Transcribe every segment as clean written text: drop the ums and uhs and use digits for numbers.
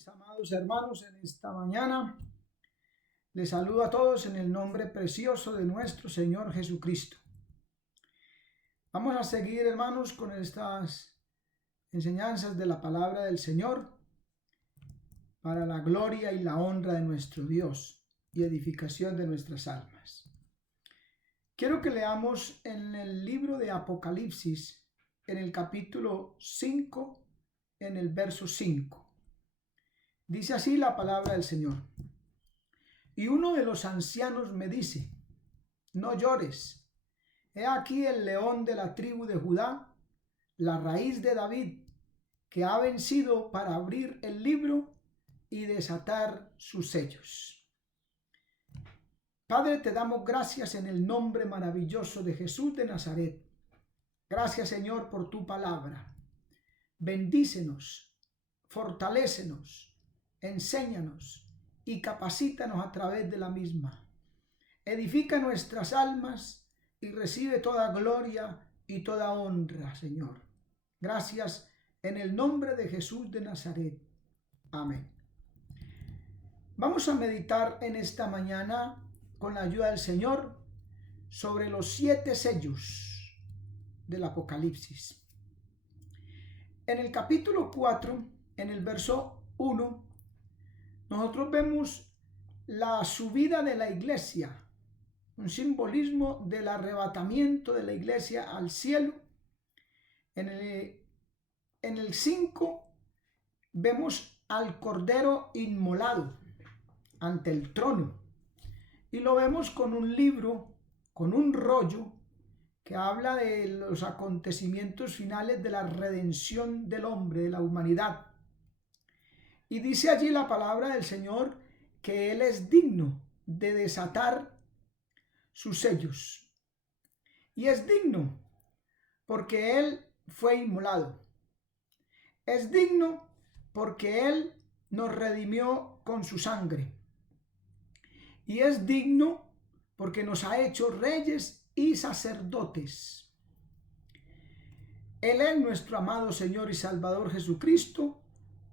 mis amados hermanos, en esta mañana les saludo a todos en el nombre precioso de nuestro Señor Jesucristo. Vamos a seguir, hermanos, con estas enseñanzas de la palabra del Señor para la gloria y la honra de nuestro Dios y edificación de nuestras almas. Quiero que leamos en el libro de Apocalipsis, en el capítulo 5, en el verso 5. Dice así la palabra del Señor. Y uno de los ancianos me dice: no llores, he aquí el león de la tribu de Judá, la raíz de David, que ha vencido para abrir el libro y desatar sus sellos. Padre, te damos gracias en el nombre maravilloso de Jesús de Nazaret. Gracias, Señor, por tu palabra. Bendícenos, fortalécenos, enséñanos y capacítanos a través de la misma. Edifica nuestras almas y recibe toda gloria y toda honra, Señor. Gracias en el nombre de Jesús de Nazaret. Amén. Vamos a meditar en esta mañana, con la ayuda del Señor, sobre los 7 sellos del Apocalipsis. En el capítulo 4, en el verso 1, nosotros vemos la subida de la iglesia, un simbolismo del arrebatamiento de la iglesia al cielo. En el 5 vemos al Cordero inmolado ante el trono y lo vemos con un libro, con un rollo que habla de los acontecimientos finales de la redención del hombre, de la humanidad. Y dice allí la palabra del Señor que Él es digno de desatar sus sellos. Y es digno porque Él fue inmolado. Es digno porque Él nos redimió con su sangre. Y es digno porque nos ha hecho reyes y sacerdotes. Él es nuestro amado Señor y Salvador Jesucristo,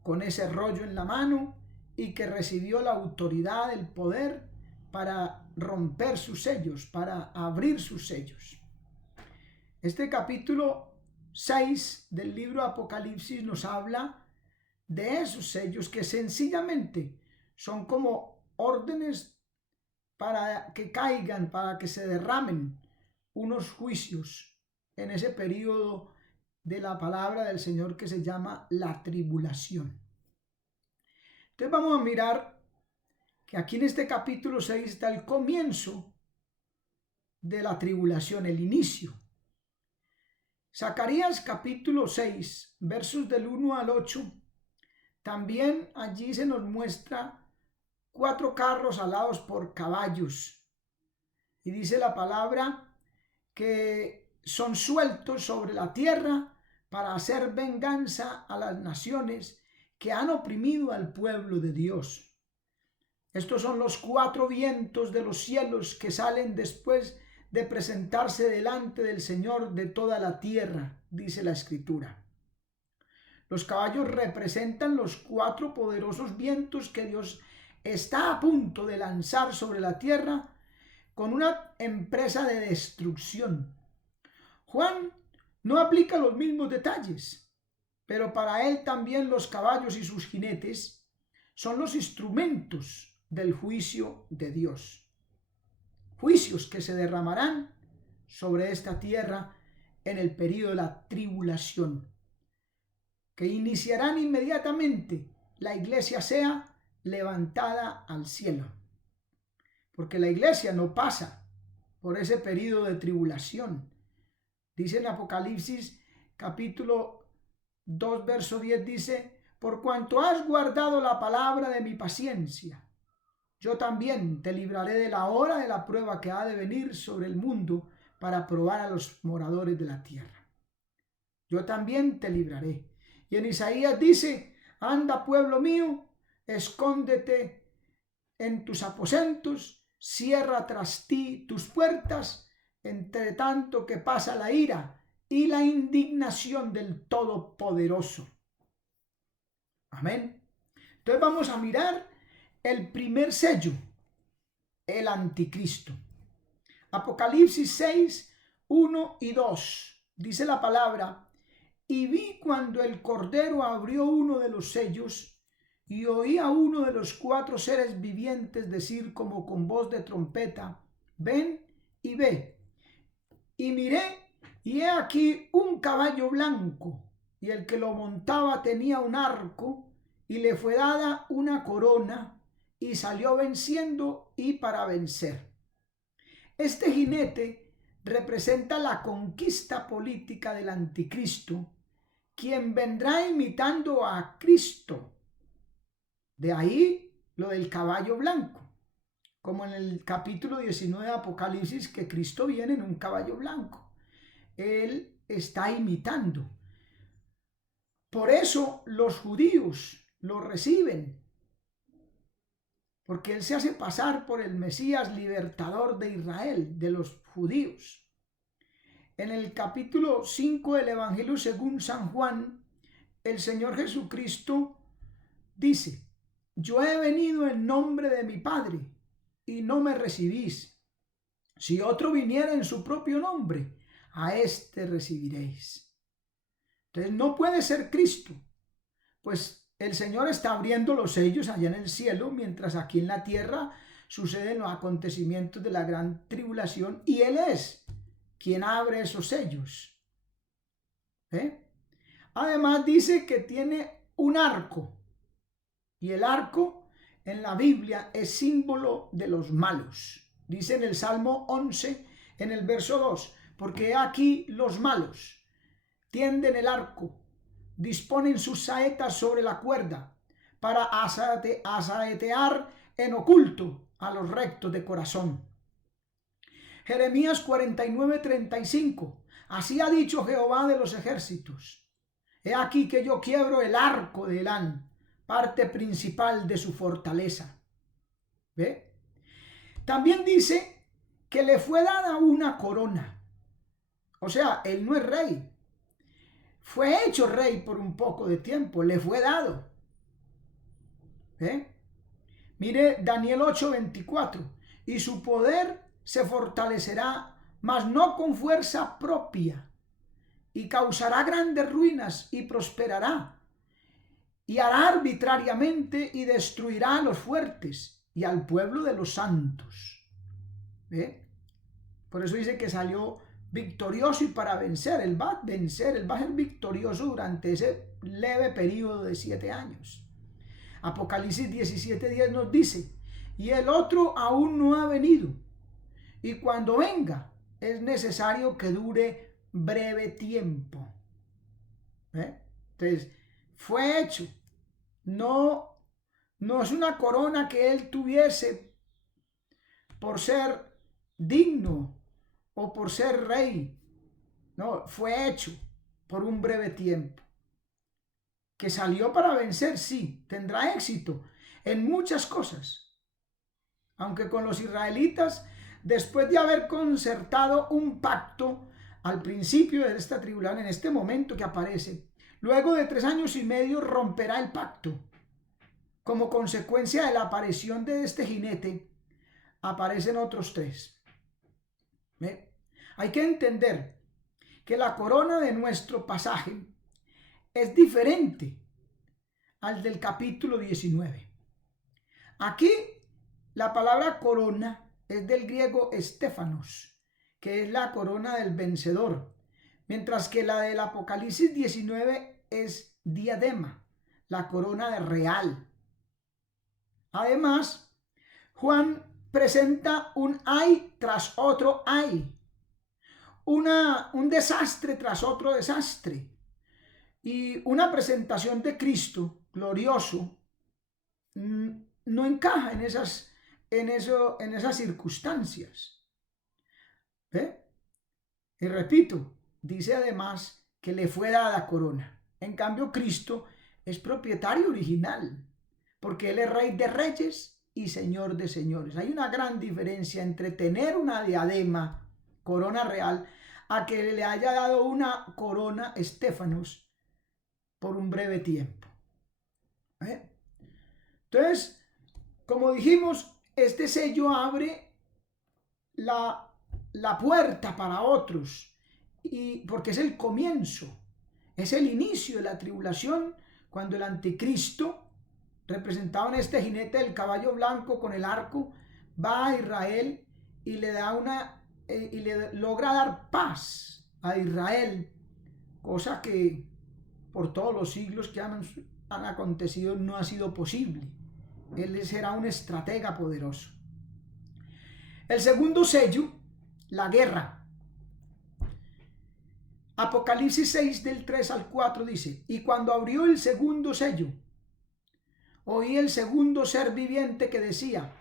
con ese rollo en la mano, y que recibió la autoridad, el poder para romper sus sellos, para abrir sus sellos. Este capítulo 6 del libro Apocalipsis nos habla de esos sellos que sencillamente son como órdenes para que caigan, para que se derramen unos juicios en ese periodo de la palabra del Señor que se llama la tribulación. Entonces vamos a mirar que aquí en este capítulo 6 está el comienzo de la tribulación, el inicio. Zacarías capítulo 6, versos del 1 al 8, también allí se nos muestra 4 carros alados por caballos. Y dice la palabra que son sueltos sobre la tierra para hacer venganza a las naciones que han oprimido al pueblo de Dios. Estos son los 4 vientos de los cielos que salen después de presentarse delante del Señor de toda la tierra, dice la Escritura. Los caballos representan los 4 poderosos vientos que Dios está a punto de lanzar sobre la tierra con una empresa de destrucción. Juan no aplica los mismos detalles, pero para él también los caballos y sus jinetes son los instrumentos del juicio de Dios. Juicios que se derramarán sobre esta tierra en el período de la tribulación, que iniciarán inmediatamente la iglesia sea levantada al cielo. Porque la iglesia no pasa por ese periodo de tribulación. Dice en Apocalipsis capítulo 2, verso 10, dice: por cuanto has guardado la palabra de mi paciencia, yo también te libraré de la hora de la prueba que ha de venir sobre el mundo para probar a los moradores de la tierra. Yo también te libraré. Y en Isaías dice: anda, pueblo mío, escóndete en tus aposentos, cierra tras ti tus puertas, entre tanto que pasa la ira y la indignación del Todopoderoso. Amén. Entonces vamos a mirar el primer sello, el anticristo. Apocalipsis 6, 1 y 2. Dice la palabra: y vi cuando el Cordero abrió uno de los sellos, y oí a uno de los 4 seres vivientes decir como con voz de trompeta: ven y ve. Y miré, y he aquí un caballo blanco, y el que lo montaba tenía un arco, y le fue dada una corona, y salió venciendo y para vencer. Este jinete representa la conquista política del anticristo, quien vendrá imitando a Cristo. De ahí lo del caballo blanco, como en el capítulo 19 de Apocalipsis, que Cristo viene en un caballo blanco. Él está imitando. Por eso los judíos lo reciben, porque él se hace pasar por el Mesías libertador de Israel, de los judíos. En el capítulo 5 del Evangelio según San Juan, el Señor Jesucristo dice: yo he venido en nombre de mi Padre y no me recibís. Si otro viniera en su propio nombre, a éste recibiréis. Entonces no puede ser Cristo, pues el Señor está abriendo los sellos allá en el cielo, mientras aquí en la tierra suceden los acontecimientos de la gran tribulación, y Él es quien abre esos sellos. Además dice que tiene un arco, y el arco en la Biblia es símbolo de los malos. Dice en el Salmo 11, en el verso 2, porque aquí los malos tienden el arco, disponen sus saetas sobre la cuerda para asaetear en oculto a los rectos de corazón. Jeremías 49:35, así ha dicho Jehová de los ejércitos: he aquí que yo quiebro el arco de Elán, parte principal de su fortaleza. ¿Ve? También dice que le fue dada una corona. O sea, él no es rey. Fue hecho rey por un poco de tiempo, le fue dado. Mire Daniel 8:24, y su poder se fortalecerá, mas no con fuerza propia, y causará grandes ruinas y prosperará, y hará arbitrariamente y destruirá a los fuertes y al pueblo de los santos. Por eso dice que salió victorioso y para vencer. Él va a vencer, él va a ser victorioso durante ese leve periodo de 7 años. Apocalipsis 17:10 nos dice: y el otro aún no ha venido, y cuando venga es necesario que dure breve tiempo. Entonces, fue hecho. No es una corona que él tuviese por ser digno o por ser rey. No, fue hecho por un breve tiempo. Que salió para vencer, sí, tendrá éxito en muchas cosas. Aunque con los israelitas, después de haber concertado un pacto al principio de esta tribulación, en este momento que aparece, luego de 3 años y medio romperá el pacto. Como consecuencia de la aparición de este jinete, aparecen otros 3. Hay que entender que la corona de nuestro pasaje es diferente al del capítulo 19. Aquí la palabra corona es del griego estéfanos, que es la corona del vencedor, mientras que la del Apocalipsis 19 es diadema, la corona de real. Además, Juan presenta un ay tras otro ay, un desastre tras otro desastre, y una presentación de Cristo glorioso no encaja en esas circunstancias. Y repito, dice además que le fue dada corona. En cambio, Cristo es propietario original, porque Él es Rey de reyes y Señor de señores. Hay una gran diferencia entre tener una diadema, corona real, a que le haya dado una corona estéfanos por un breve tiempo. Entonces, como dijimos, este sello abre la puerta para otros, y porque es el comienzo, es el inicio de la tribulación, cuando el anticristo, representado en este jinete del caballo blanco con el arco, va a Israel y le da y le logra dar paz a Israel, cosa que por todos los siglos que han acontecido no ha sido posible. Él será un estratega poderoso. El segundo sello, la guerra. Apocalipsis 6 del 3 al 4 dice: y cuando abrió el segundo sello, oí el segundo ser viviente que decía: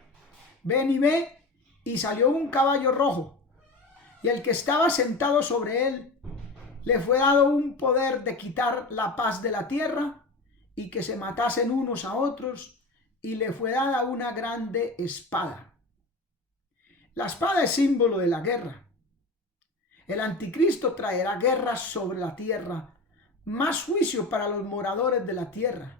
ven y ve, y salió un caballo rojo, y el que estaba sentado sobre él le fue dado un poder de quitar la paz de la tierra y que se matasen unos a otros, y le fue dada una grande espada. La espada es símbolo de la guerra. El anticristo traerá guerras sobre la tierra, más juicio para los moradores de la tierra.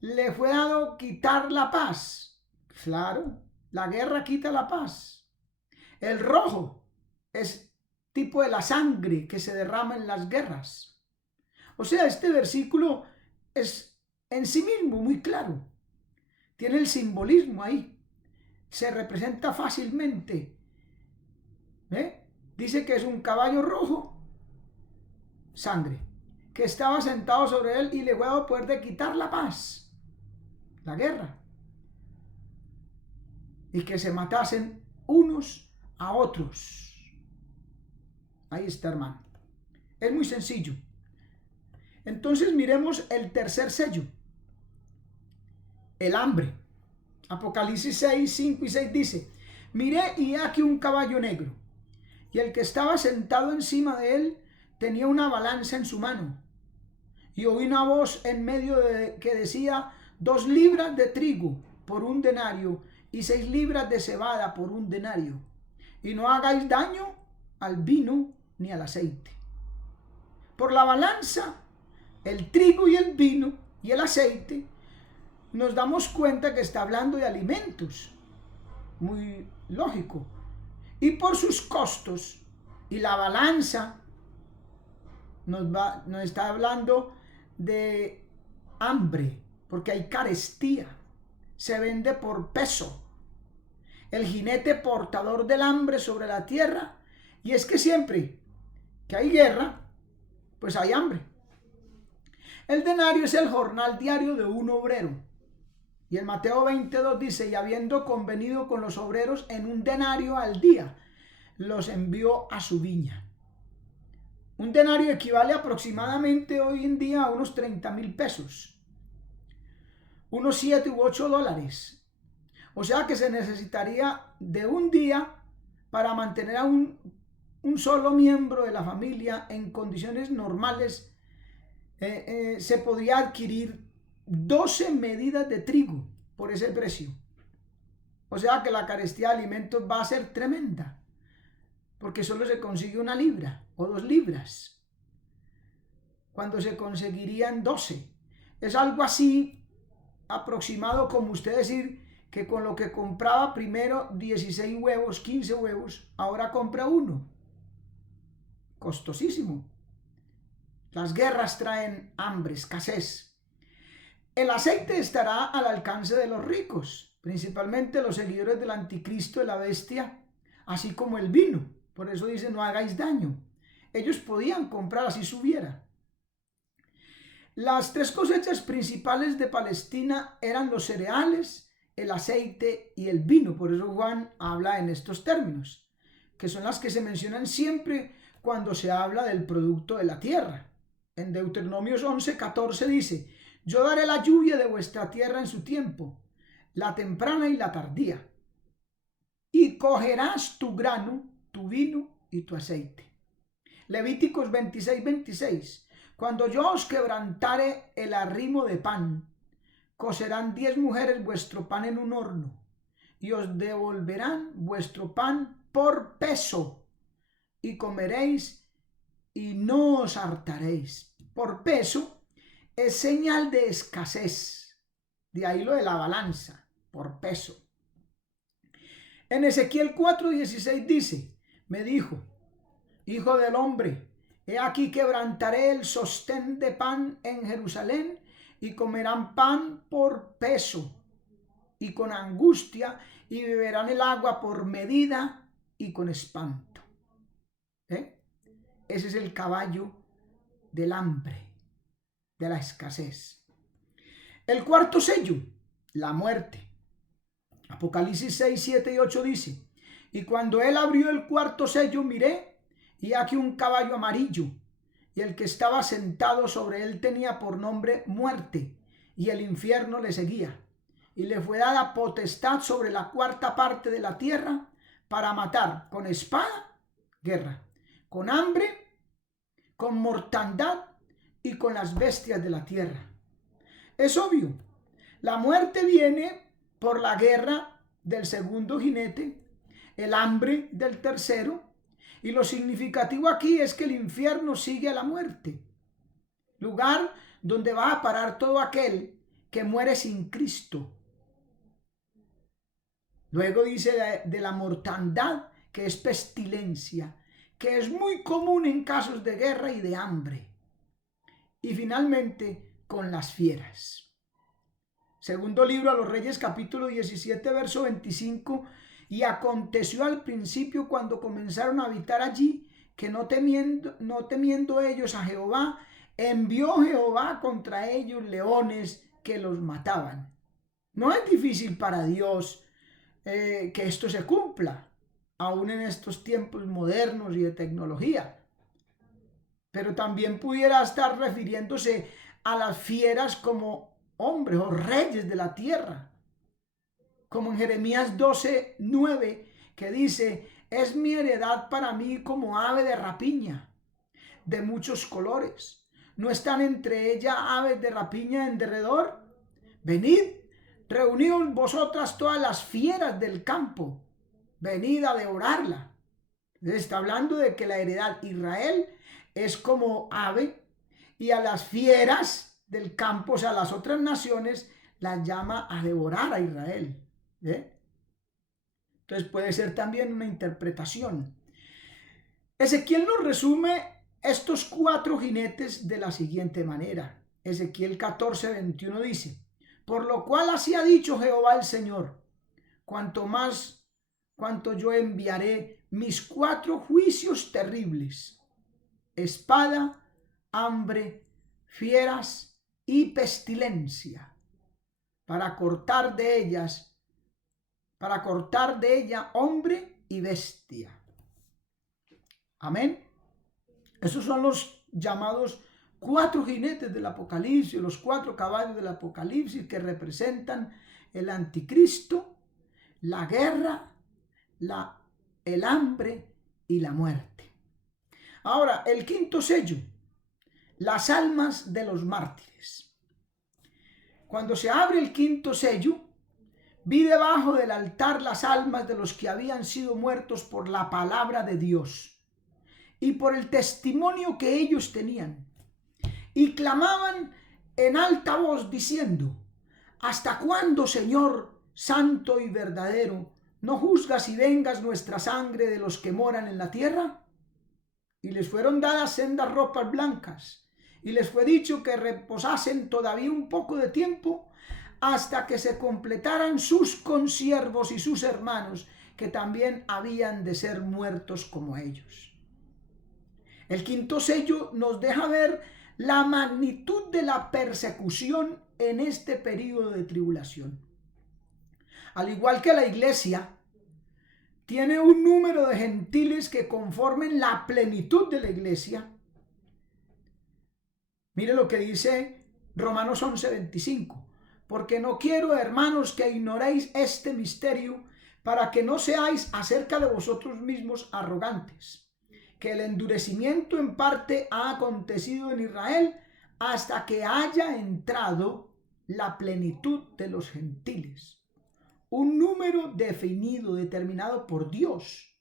Le fue dado quitar la paz. Claro, la guerra quita la paz. El rojo es tipo de la sangre que se derrama en las guerras. O sea, este versículo es en sí mismo muy claro. Tiene el simbolismo ahí. Se representa fácilmente. Dice que es un caballo rojo, sangre, que estaba sentado sobre él y le fue dado poder de quitar la paz, la guerra, y que se matasen unos a otros. Ahí está, hermano. Es muy sencillo. Entonces miremos el tercer sello, el hambre. Apocalipsis 6, 5 y 6 dice: miré y aquí un caballo negro, y el que estaba sentado encima de él tenía una balanza en su mano. Y oí una voz en medio que decía: 2 libras de trigo por 1 denario, y 6 libras de cebada por 1 denario. Y no hagáis daño al vino ni al aceite. Por la balanza, el trigo y el vino y el aceite, nos damos cuenta que está hablando de alimentos. Muy lógico. Y por sus costos, y la balanza nos está hablando de hambre, porque hay carestía. Se vende por peso. El jinete portador del hambre sobre la tierra. Y es que siempre que hay guerra, pues hay hambre. El denario es el jornal diario de un obrero. Y en Mateo 22 dice: y habiendo convenido con los obreros en 1 denario al día, los envió a su viña. 1 denario equivale aproximadamente hoy en día a unos 30,000 pesos. Unos 7 u 8 dólares. O sea que se necesitaría de 1 día para mantener a un solo miembro de la familia en condiciones normales. Se podría adquirir 12 medidas de trigo por ese precio. O sea que la carestía de alimentos va a ser tremenda, porque solo se consigue 1 libra o 2 libras, cuando se conseguirían 12. Es algo así aproximado como usted decir que con lo que compraba primero 16 huevos, 15 huevos, ahora compra 1. Costosísimo. Las guerras traen hambre, escasez. El aceite estará al alcance de los ricos, principalmente los seguidores del anticristo, de la bestia, así como el vino. Por eso dice: no hagáis daño. Ellos podían comprar así subiera. Las 3 cosechas principales de Palestina eran los cereales, el aceite y el vino. Por eso Juan habla en estos términos, que son las que se mencionan siempre cuando se habla del producto de la tierra. En Deuteronomios 11:14 dice: yo daré la lluvia de vuestra tierra en su tiempo, la temprana y la tardía, y cogerás tu grano, tu vino y tu aceite. Levíticos 26:26. Cuando yo os quebrantare el arrimo de pan, cocerán 10 mujeres vuestro pan en un horno, y os devolverán vuestro pan por peso, y comeréis y no os hartaréis. Por peso es señal de escasez. De ahí lo de la balanza, por peso. En Ezequiel 4:16 dice, me dijo, hijo del hombre, he aquí quebrantaré el sostén de pan en Jerusalén y comerán pan por peso y con angustia y beberán el agua por medida y con espanto. Ese es el caballo del hambre, de la escasez. El cuarto sello, la muerte. Apocalipsis 6, 7 y 8 dice, y cuando él abrió el cuarto sello miré, y aquí un caballo amarillo, y el que estaba sentado sobre él tenía por nombre Muerte, y el infierno le seguía, y le fue dada potestad sobre la cuarta parte de la tierra para matar con espada, guerra, con hambre, con mortandad y con las bestias de la tierra. Es obvio, la muerte viene por la guerra del segundo jinete, el hambre del tercero, y lo significativo aquí es que el infierno sigue a la muerte, lugar donde va a parar todo aquel que muere sin Cristo. Luego dice de la mortandad, que es pestilencia, que es muy común en casos de guerra y de hambre. Y finalmente, con las fieras. Segundo libro a los Reyes, capítulo 17, verso 25. Y aconteció al principio, cuando comenzaron a habitar allí, que no temiendo ellos a Jehová, envió Jehová contra ellos leones que los mataban. No es difícil para Dios que esto se cumpla, aún en estos tiempos modernos y de tecnología. Pero también pudiera estar refiriéndose a las fieras como hombres o reyes de la tierra, como en Jeremías 12, 9, que dice, es mi heredad para mí como ave de rapiña, de muchos colores. ¿No están entre ellas aves de rapiña en derredor? Venid, reuníos vosotras todas las fieras del campo, venid a devorarla. Está hablando de que la heredad Israel es como ave, y a las fieras del campo, o sea, a las otras naciones, las llama a devorar a Israel. Entonces puede ser también una interpretación. Ezequiel nos resume estos 4 jinetes de la siguiente manera. Ezequiel 14, 21 dice, por lo cual así ha dicho Jehová el Señor, cuanto yo enviaré mis 4 juicios terribles, espada, hambre, fieras y pestilencia, para cortar de ella hombre y bestia. Amén. Esos son los llamados 4 jinetes del Apocalipsis, los 4 caballos del Apocalipsis, que representan el anticristo, la guerra, el hambre y la muerte. Ahora, el quinto sello, las almas de los mártires. Cuando se abre el quinto sello, vi debajo del altar las almas de los que habían sido muertos por la palabra de Dios y por el testimonio que ellos tenían, y clamaban en alta voz diciendo, ¿hasta cuándo, Señor santo y verdadero, no juzgas y vengas nuestra sangre de los que moran en la tierra? Y les fueron dadas sendas ropas blancas, y les fue dicho que reposasen todavía un poco de tiempo, hasta que se completaran sus consiervos y sus hermanos, que también habían de ser muertos como ellos. El quinto sello nos deja ver la magnitud de la persecución en este periodo de tribulación. Al igual que la iglesia tiene un número de gentiles que conformen la plenitud de la iglesia. Mire lo que dice Romanos 11:25. Porque no quiero, hermanos, que ignoréis este misterio, para que no seáis acerca de vosotros mismos arrogantes, que el endurecimiento en parte ha acontecido en Israel hasta que haya entrado la plenitud de los gentiles. Un número definido, determinado por Dios,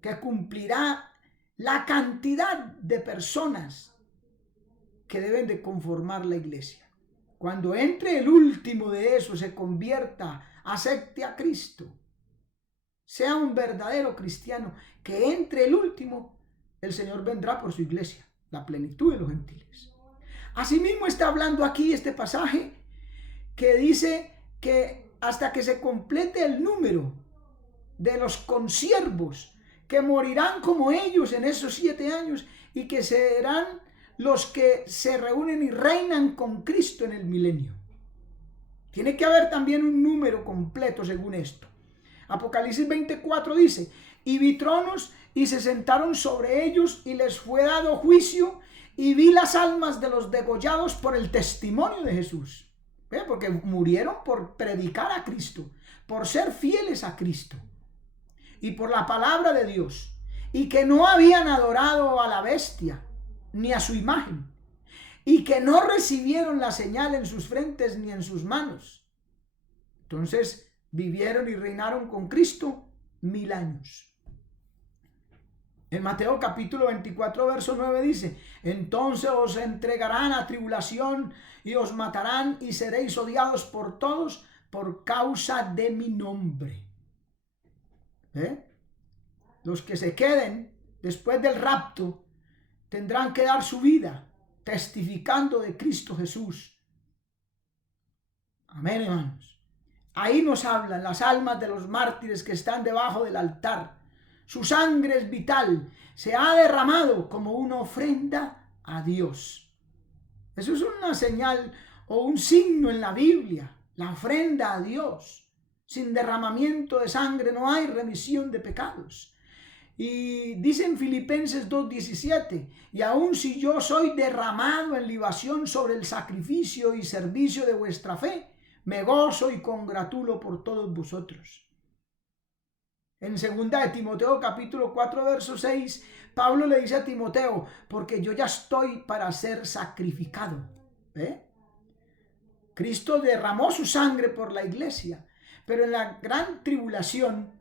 que cumplirá la cantidad de personas que deben de conformar la iglesia. Cuando entre el último de esos, se convierta, acepte a Cristo, sea un verdadero cristiano, que entre el último, el Señor vendrá por su iglesia, la plenitud de los gentiles. Asimismo está hablando aquí este pasaje que dice que hasta que se complete el número de los consiervos que morirán como ellos en esos 7 años y que serán los que se reúnen y reinan con Cristo en el milenio. Tiene que haber también un número completo según esto. Apocalipsis 24 dice: y vi tronos y se sentaron sobre ellos y les fue dado juicio, y vi las almas de los degollados por el testimonio de Jesús. Porque murieron por predicar a Cristo, por ser fieles a Cristo y por la palabra de Dios, y que no habían adorado a la bestia ni a su imagen, y que no recibieron la señal en sus frentes ni en sus manos. Entonces vivieron y reinaron con Cristo 1000 años. En Mateo capítulo 24 verso 9 dice: entonces os entregarán a tribulación y os matarán y seréis odiados por todos por causa de mi nombre. Los que se queden después del rapto tendrán que dar su vida testificando de Cristo Jesús. Amén, hermanos. Ahí nos hablan las almas de los mártires que están debajo del altar. Su sangre es vital, se ha derramado como una ofrenda a Dios. Eso es una señal o un signo en la Biblia, la ofrenda a Dios. Sin derramamiento de sangre no hay remisión de pecados. Y dice en Filipenses 2:17: y aun si yo soy derramado en libación sobre el sacrificio y servicio de vuestra fe, me gozo y congratulo por todos vosotros. En 2 de Timoteo capítulo 4 verso 6, Pablo le dice a Timoteo: porque yo ya estoy para ser sacrificado. Cristo derramó su sangre por la iglesia, pero en la gran tribulación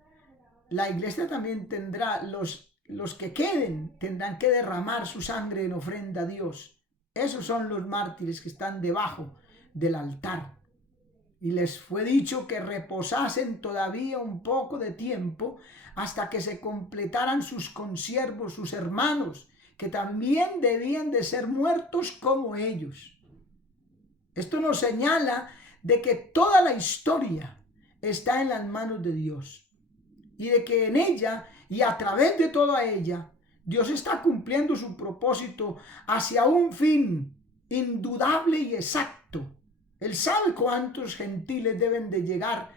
la iglesia también tendrá, los que queden tendrán que derramar su sangre en ofrenda a Dios. Esos son los mártires que están debajo del altar. Y les fue dicho que reposasen todavía un poco de tiempo hasta que se completaran sus consiervos, sus hermanos, que también debían de ser muertos como ellos. Esto nos señala de que toda la historia está en las manos de Dios y de que en ella y a través de toda ella Dios está cumpliendo su propósito hacia un fin indudable y exacto. Él sabe cuántos gentiles deben de llegar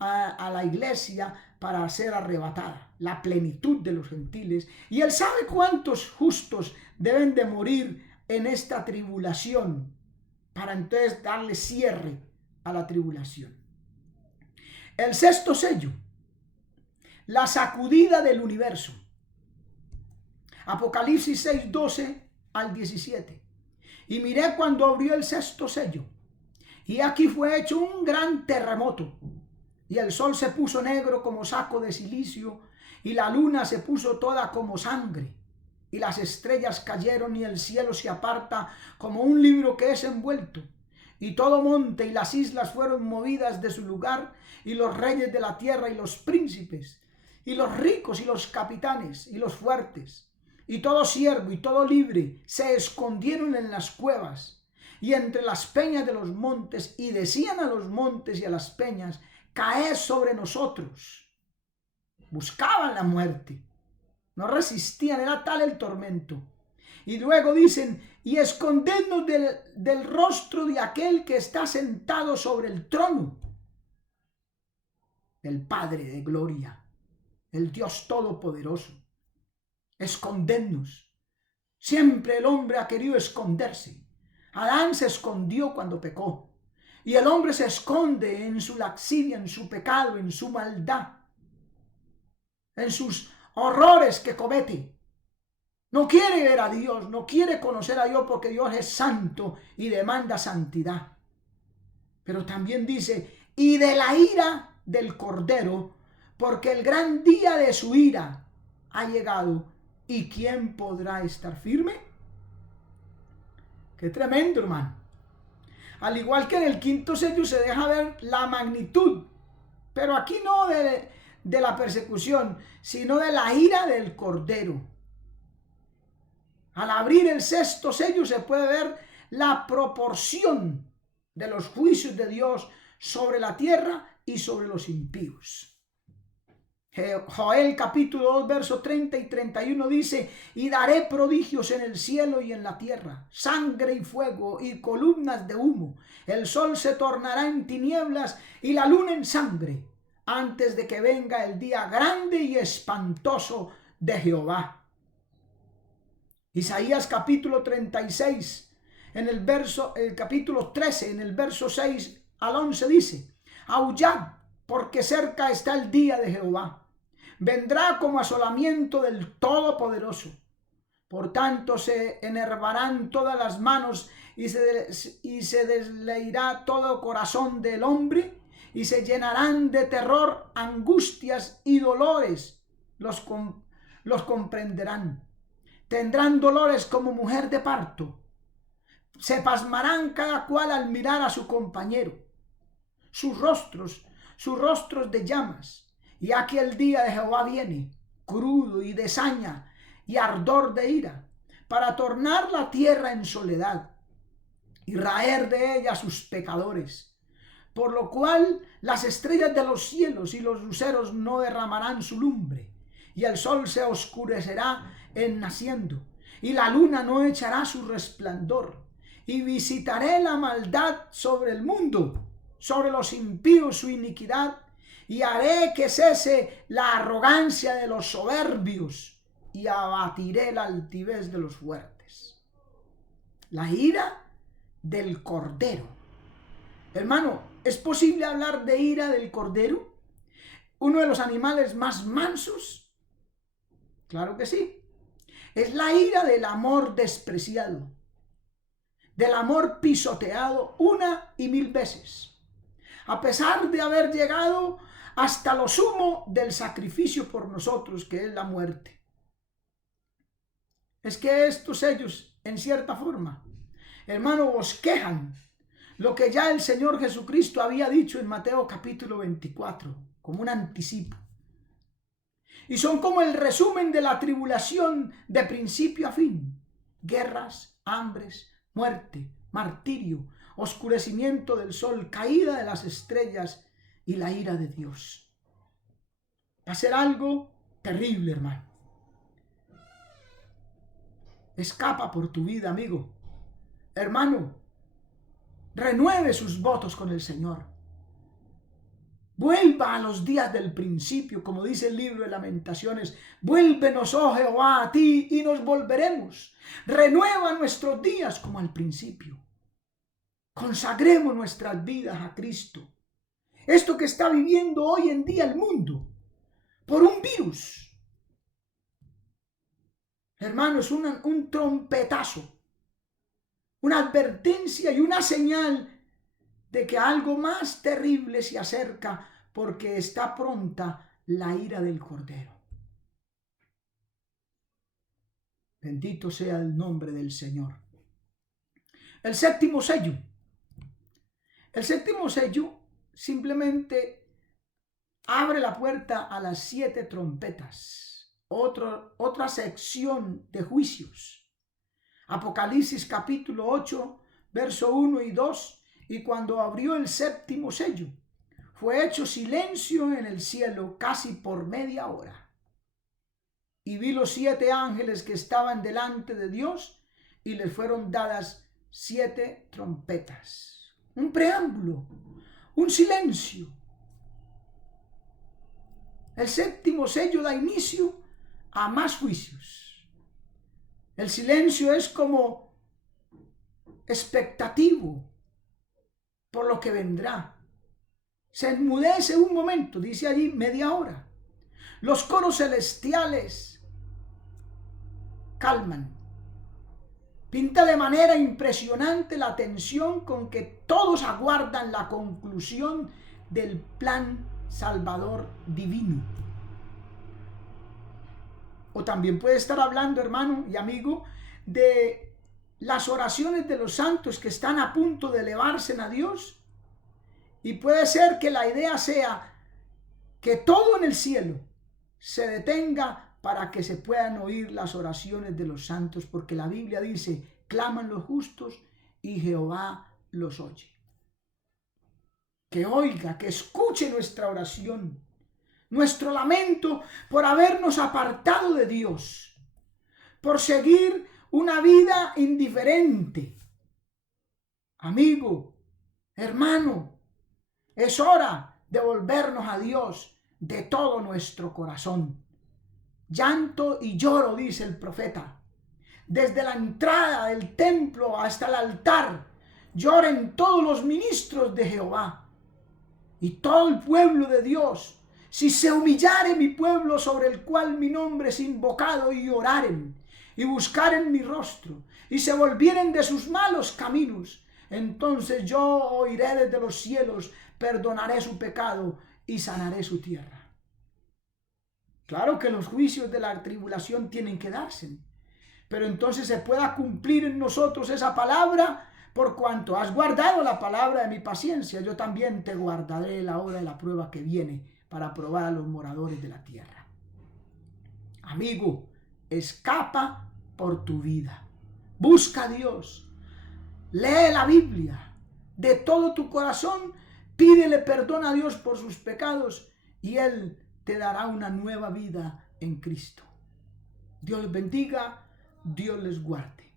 a la iglesia para ser arrebatada, la plenitud de los gentiles, y Él sabe cuántos justos deben de morir en esta tribulación para entonces darle cierre a la tribulación. El sexto sello, la sacudida del universo. Apocalipsis 6:12 al 17. Y miré cuando abrió el sexto sello, y aquí fue hecho un gran terremoto, y el sol se puso negro como saco de silicio, y la luna se puso toda como sangre, y las estrellas cayeron, y el cielo se aparta como un libro que es envuelto, y todo monte y las islas fueron movidas de su lugar, y los reyes de la tierra y los príncipes, y los ricos y los capitanes y los fuertes, y todo siervo y todo libre se escondieron en las cuevas y entre las peñas de los montes, y decían a los montes y a las peñas: caed sobre nosotros. Buscaban la muerte, no resistían, era tal el tormento. Y luego dicen: y escondednos del rostro de aquel que está sentado sobre el trono, el Padre de gloria, el Dios todopoderoso. Escondednos. Siempre el hombre ha querido esconderse. Adán se escondió cuando pecó, y el hombre se esconde en su laxidia, en su pecado, en su maldad, en sus horrores que comete. No quiere ver a Dios, no quiere conocer a Dios, porque Dios es santo y demanda santidad. Pero también dice: y de la ira del Cordero, porque el gran día de su ira ha llegado, ¿y quién podrá estar firme? Qué tremendo, hermano. Al igual que en el quinto sello se deja ver la magnitud, pero aquí no de la persecución, sino de la ira del Cordero. Al abrir el sexto sello se puede ver la proporción de los juicios de Dios sobre la tierra y sobre los impíos. Joel capítulo 2 versos 30 y 31 dice: y daré prodigios en el cielo y en la tierra, sangre y fuego y columnas de humo. El sol se tornará en tinieblas y la luna en sangre, antes de que venga el día grande y espantoso de Jehová. Isaías capítulo 36, el capítulo 13, en el verso 6 al 11 dice: aullad, porque cerca está el día de Jehová. Vendrá como asolamiento del Todopoderoso. Por tanto se enervarán todas las manos y se desleirá todo corazón del hombre, y se llenarán de terror, angustias y dolores. Los comprenderán. Tendrán dolores como mujer de parto. Se pasmarán cada cual al mirar a su compañero. Sus rostros de llamas. Y aquí el día de Jehová viene, crudo y de saña y ardor de ira, para tornar la tierra en soledad y raer de ella sus pecadores. Por lo cual las estrellas de los cielos y los luceros no derramarán su lumbre, y el sol se oscurecerá en naciendo, y la luna no echará su resplandor. Y visitaré la maldad sobre el mundo, sobre los impíos su iniquidad, y haré que cese la arrogancia de los soberbios, y abatiré la altivez de los fuertes. La ira del Cordero. Hermano, ¿es posible hablar de ira del Cordero? ¿Uno de los animales más mansos? Claro que sí. Es la ira del amor despreciado, del amor pisoteado una y mil veces, a pesar de haber llegado hasta lo sumo del sacrificio por nosotros, que es la muerte. Es que estos sellos, en cierta forma, hermano, bosquejan lo que ya el Señor Jesucristo había dicho en Mateo capítulo 24, como un anticipo. Y son como el resumen de la tribulación de principio a fin: guerras, hambres, muerte, martirio, oscurecimiento del sol, caída de las estrellas y la ira de Dios. Va a ser algo terrible, hermano. Escapa por tu vida, amigo. Hermano, renueve sus votos con el Señor. Vuelva a los días del principio, como dice el libro de Lamentaciones. Vuélvenos, oh Jehová, a ti, y nos volveremos. Renueva nuestros días como al principio. Consagremos nuestras vidas a Cristo. Esto que está viviendo hoy en día el mundo, por un virus, hermano, es un trompetazo, una advertencia y una señal de que algo más terrible se acerca, porque está pronta la ira del Cordero. Bendito sea el nombre del Señor. El séptimo sello. El séptimo sello simplemente abre la puerta a las 7 trompetas, otra sección de juicios. Apocalipsis capítulo 8, verso 1 y 2. Y cuando abrió el séptimo sello, fue hecho silencio en el cielo casi por media hora. Y vi los 7 ángeles que estaban delante de Dios, y les fueron dadas 7 trompetas. Un preámbulo, un silencio. El séptimo sello da inicio a más juicios. El silencio es como expectativo por lo que vendrá. Se enmudece un momento, dice allí media hora. Los coros celestiales calman. Pinta de manera impresionante la tensión con que todos aguardan la conclusión del plan salvador divino. O también puede estar hablando, hermano y amigo, de las oraciones de los santos que están a punto de elevarse a Dios. Y puede ser que la idea sea que todo en el cielo se detenga para que se puedan oír las oraciones de los santos, porque la Biblia dice, claman los justos y Jehová los oye. Que oiga, que escuche nuestra oración, nuestro lamento por habernos apartado de Dios, por seguir una vida indiferente. Amigo, hermano, es hora de volvernos a Dios de todo nuestro corazón. Llanto y lloro, dice el profeta. Desde la entrada del templo hasta el altar, lloren todos los ministros de Jehová y todo el pueblo de Dios. Si se humillare mi pueblo sobre el cual mi nombre es invocado, y oraren y buscaren mi rostro y se volvieren de sus malos caminos, entonces yo oiré desde los cielos, perdonaré su pecado y sanaré su tierra. Claro que los juicios de la tribulación tienen que darse, pero entonces se pueda cumplir en nosotros esa palabra. Por cuanto has guardado la palabra de mi paciencia, yo también te guardaré la hora de la prueba que viene para probar a los moradores de la tierra. Amigo, escapa por tu vida. Busca a Dios. Lee la Biblia. De todo tu corazón, pídele perdón a Dios por sus pecados y Él te dará una nueva vida en Cristo. Dios les bendiga, Dios les guarde.